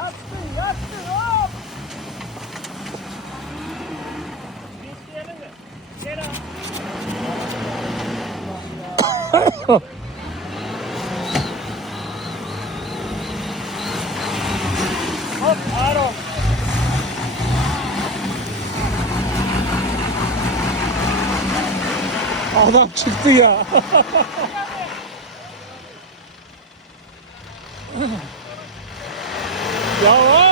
Yattın hop. Bekleyelim mi? Gel abi. Hop Aro. Adam çıktı ya. Yavaş.